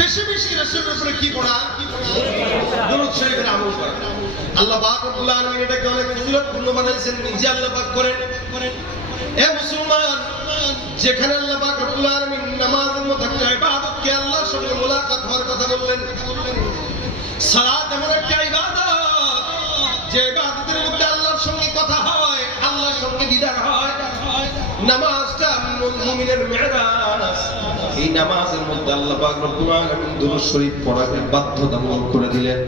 বেশি বেশি রসুলের উপরে কি পড়া দরুদ শরীফের আমল করা। আল্লাহ পাক রব্বুল আলামিন এটাকে অনেক ফজিলতপূর্ণ বানাইছেন, নিজে আল্লাহ পাক করেন এ মুসলমান, যেখানে আল্লাহ পাক রব্বুল আলামিন নামাজের মধ্যে ইবাদতকে আল্লাহর সঙ্গে মোলাকাত হওয়ার কথা বললেন। সালাত এমন একটা ইবাদত নামাজটা এই নামাজের আল্লাহ পাক রব্বুল আলামিন দুরূদ শরীফ করে দিলেন।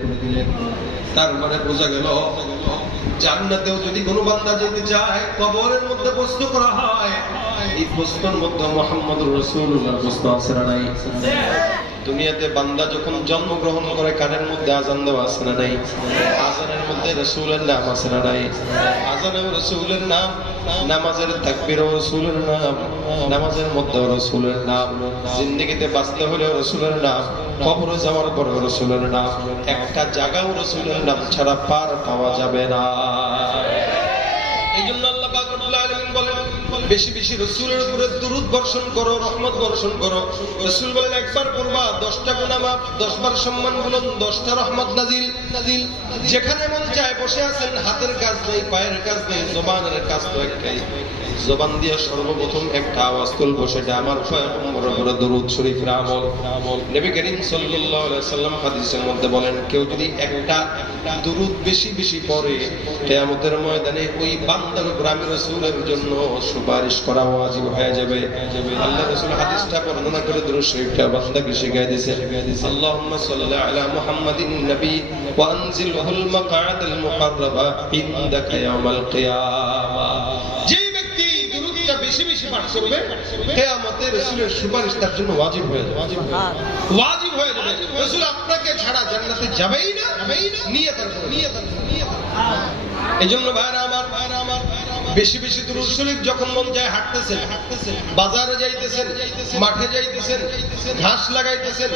তার মানে বোঝা গেল, জান্নাতেও যদি কোনো বান্দা যেতে চায়, কবরের মধ্যে প্রশ্ন করা হয়। এই প্রশ্নের মধ্যে মোহাম্মদ রাসূলুল্লাহর প্রশ্ন আছে না নাই? দুনিয়াতে বান্দা যখন জন্মগ্রহণ করে, কানের মধ্যে আজান দেওয়া আছে না নাই? আজানের মধ্যে রসুলের নাম আছে না নাই? আজানেও রসুলের নাম, নামাজের তাকবীরও রসুলের নাম, নামাজের মধ্যেও রসুলের নাম, জিন্দেগিতে বাঁচতে হলেও রসুলের নাম, কবরে যাওয়ার পরেও রসুলের নাম, একটা জায়গাও রসুলের নাম ছাড়া পার পাওয়া যাবে না। বেশি বেশি রসুলের উপরে দুরুদ বর্ষণ করো, রহমত বর্ষণ করো। রসুল বলেন একবার করবা দশটা গুণা মাপ দশবার সম্মান বলুন দশটা রহমত নাজিল নাজিল। যেখানে মন চায় বসে আছেন, হাতের কাজ নেই, পায়ের কাজ নেই, জবানের কাজ তো একটাই। জবান দিয়ে সর্বপ্রথম একটা আওয়াজ তুলবো, সেটা আমার পয়গম্বরের উপরে দরুদ শরীফের আমল। নবী করিম সাল্লাল্লাহু আলাইহি সাল্লাম হাদিসের মধ্যে বলেন, কেউ যদি একটা দুরুদ বেশি বেশি পড়ে, কিয়ামতের ময়দানে ওই বান্দার আমি রাসূলের জন্য সুপারিশ করা ওয়াজিব হয়ে যাবে। আল্লাহ রাসূল হাদিসটা বর্ণনা করে দরুদ শরীফটা বান্দাকে শিখিয়ে দিয়েছে? আল্লাহুম্মা সাল্লি আলা মুহাম্মাদিন নবী ওয়া আনজিলহুল মাকআদাল মুকাররাবা ইনদাকা ইয়াউমাল কিয়ামা। যে ব্যক্তি দুরুদটা বেশি বেশি পাঠ করবে কিয়ামতে রাসূলের সুপারিশ তার জন্য ওয়াজিব হয়ে যাবে। ওয়াজিব হয়ে যাবে ওয়াজিব হয়ে যাবে। রাসূল আপনাকে ছাড়া জান্নাতে যাবেই না। যাবেই না। নিয়ে তারপর। নিয়ে তারপর। নিয়ে এই জন্য ভাইরা বেশি বেশি দুরূদ শরীফ যখন মন যায় হাঁটতেছেন, বাজারে যাইতেছেন, মাঠে যাইতেছেন, ঘাস লাগাইতেছেন,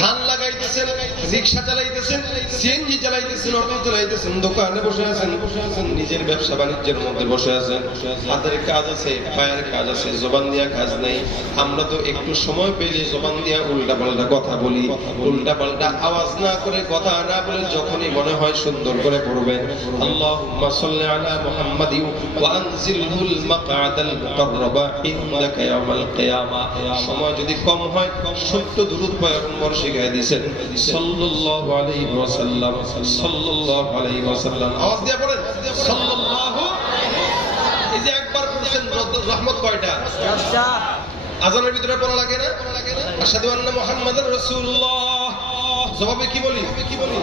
ধান লাগাইতেছেন রিকশা চালাইতেছেন, সিএনজি চালাইতেছেন, অটো চালাইতেছেন, দোকানে বসে আছেন বসে আছেন নিজের ব্যবসা বাণিজ্যের মধ্যে বসে আছেন, হাতের কাজ আছে, পায়ের কাজ আছে, জবান দিয়া কাজ নেই। আমরা তো একটু সময় পেলে জবান দিয়া উল্টা পাল্টা কথা বলি উল্টা পাল্টা আওয়াজ না করে কথা না বলে যখনই মনে হয় সুন্দর করে পড়বেন। আল্লাহ সাল্লি আলা মুহাম্মাদি ওয়া আনজিলহুল মাকআদাল মুকাররাবা ইনদাকা ইয়াউমাল কিয়ামা। সময় যদি কম হয় সত্য দুরূদ পয়গম্বর শিখায় দিয়েছেন। সাল্লাল্লাহু আলাইহি ওয়াসাল্লাম সাল্লাল্লাহু আলাইহি ওয়াসাল্লাম। আওয়াজ দিয়া পড়েন। সাল্লাল্লাহু এই যে একবার পড়ছেন রহমত কয়টা? আজানের ভিতরে পড়া লাগে না? আশহাদু আন্না মুহাম্মাদার রাসূলুল্লাহ। জবাবে কি বলি কি বলি?